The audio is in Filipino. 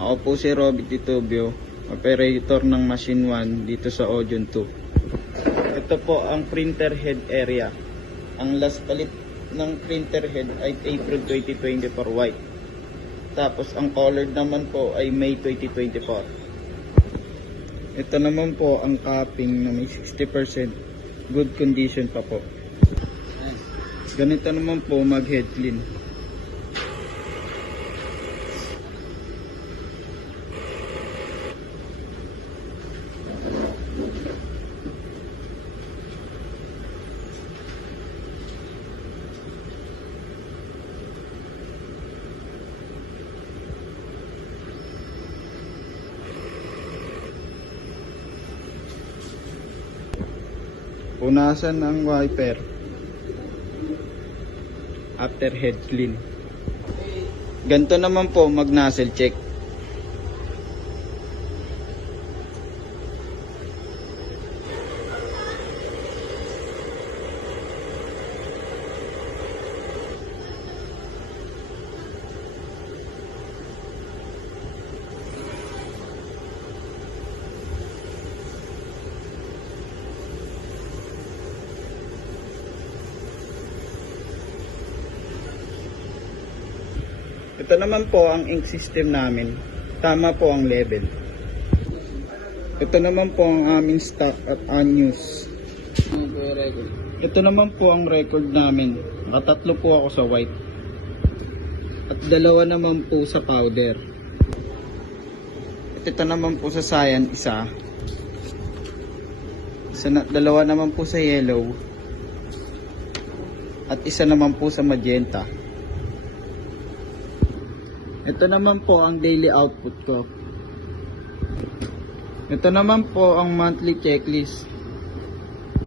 Ako po si Robby Titubio, operator ng Machine 1 dito sa Audion 2. Ito po ang printer head area. Ang last palit ng printer head ay April 2024 white. Tapos ang colored naman po ay May 2024. Ito naman po ang capping na may 60% good condition pa po. Ganito naman po mag head clean. Punasan ang wiper after head clean. Ganito naman po mag nozzle check. Ito naman po ang ink system namin. Tama po ang level. Ito naman po ang aming stock at unused. Ito naman po ang record namin. Nakatatlo po ako sa white. At dalawa naman po sa powder. At ito naman po sa cyan, isa. Dalawa naman po sa yellow. At isa naman po sa magenta. Ito naman po ang daily output ko. Ito naman po ang monthly checklist.